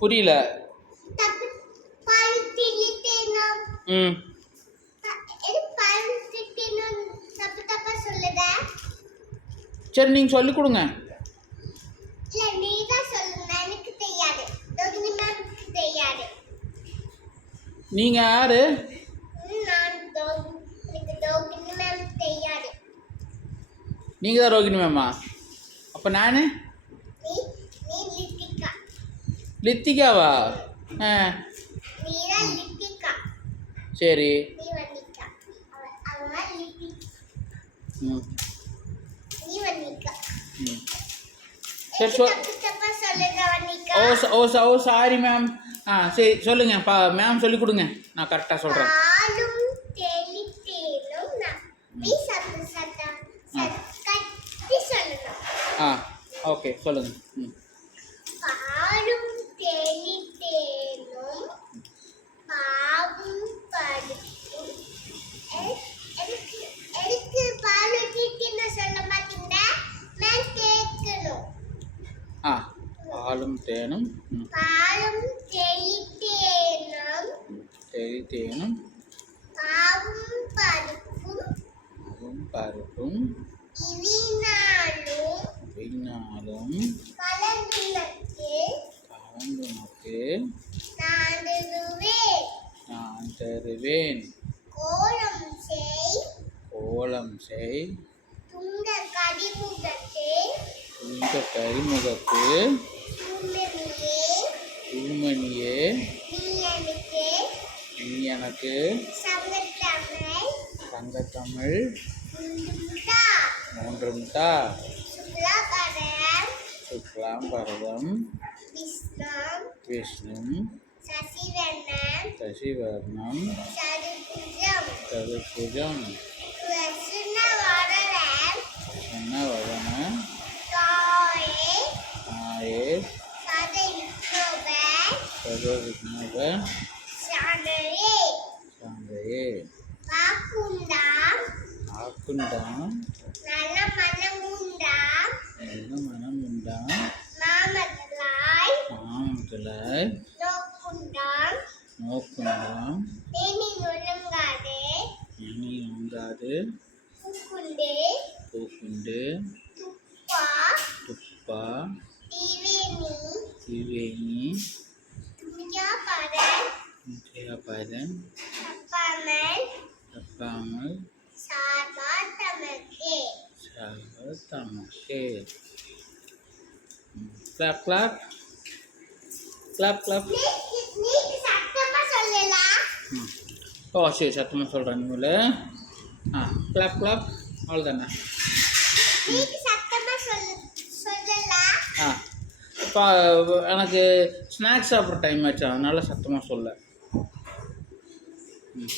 புரியல. ம் சரி நீங்கள் சொல்லிக் கொடுங்க. நீங்கள் யாரு? நீங்கள் தான் ரோகிணி மேமா. அப்போ நான் லித்திகாவா? ஆ சரி. ம் சரி ஓ சாரி மேம். சரி சொல்லுங்கள். மேம் சொல்லிக் கொடுங்க, நான் கரெக்டாக சொல்கிறேன். ஓகே சொல்லுங்கள். ம் பாலும் தேனும் தெளித்தேனும் பருப்பும் வீணாலும் கலந்து உனக்கு நான் தருவேன். கோலம் செய் துங்க கரிமுகத்து தூமணியே நீ எனக்கு சங்கத்தமிழ் மூன்றும் தா. சுக்லாம் பரதம் விஷ்ணும் சசிவர்ணம் சதுர்புஜம் வதன ஆயே சர்வவிக்னோப சாந்தயே ஆக்குண்டாம் நல்ல மனம் உண்டாம் மாமதுளாய் நோக்குண்டாம் இனி உங்காது பூக்குண்டு துப்பா திவேணி பதன் தப்பாமல் தமக்கே. Clap clap clap clap. ஓ சரி சத்தமாக சொல்கிறேன் நீங்களே. கிளாப் கிளாப் அவ்வளோதானே. இப்போ எனக்கு ஸ்நாக்ஸ் சாப்பிட்ற டைம் ஆச்சு, அதனால் சத்தமாக சொல்ல. ம்